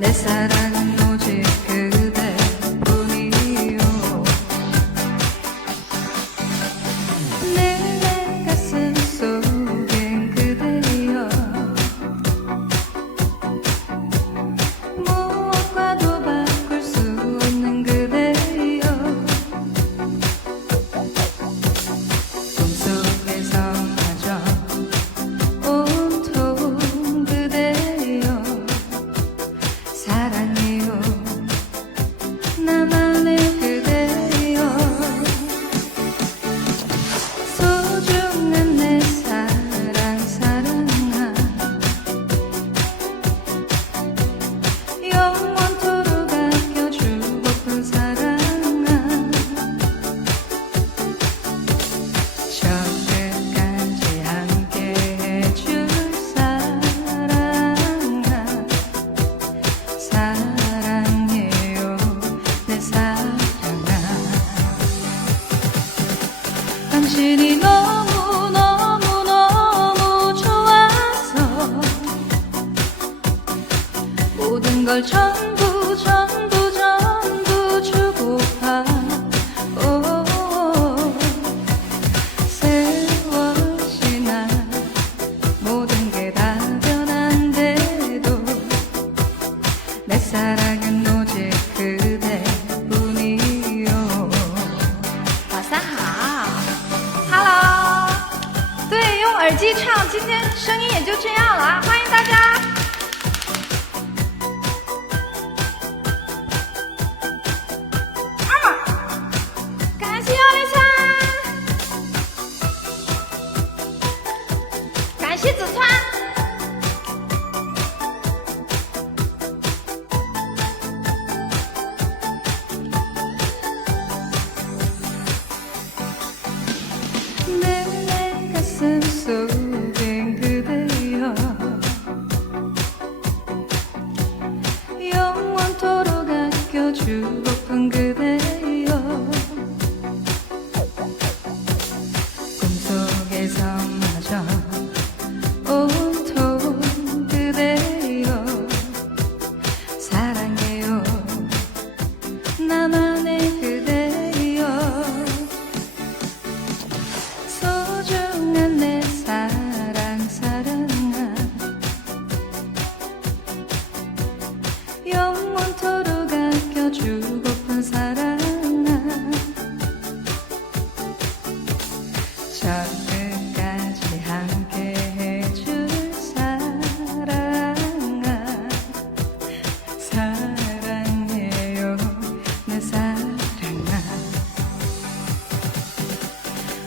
besarán. 당신이 너무너무너무 좋아서 모든 걸 전. 耳机唱今天声音也就这样了啊欢迎大家。 그토록 아껴주고픈 그대여 꿈속에서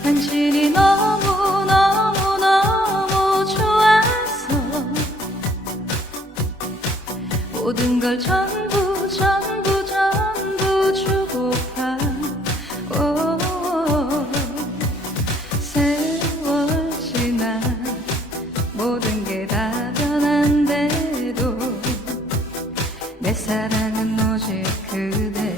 당신이 너무너무너무 좋아서 모든 걸 전부 전부 전부 주고파 오, 세월 지나 모든 게 다 변한데도 내 사랑은 오직 그대.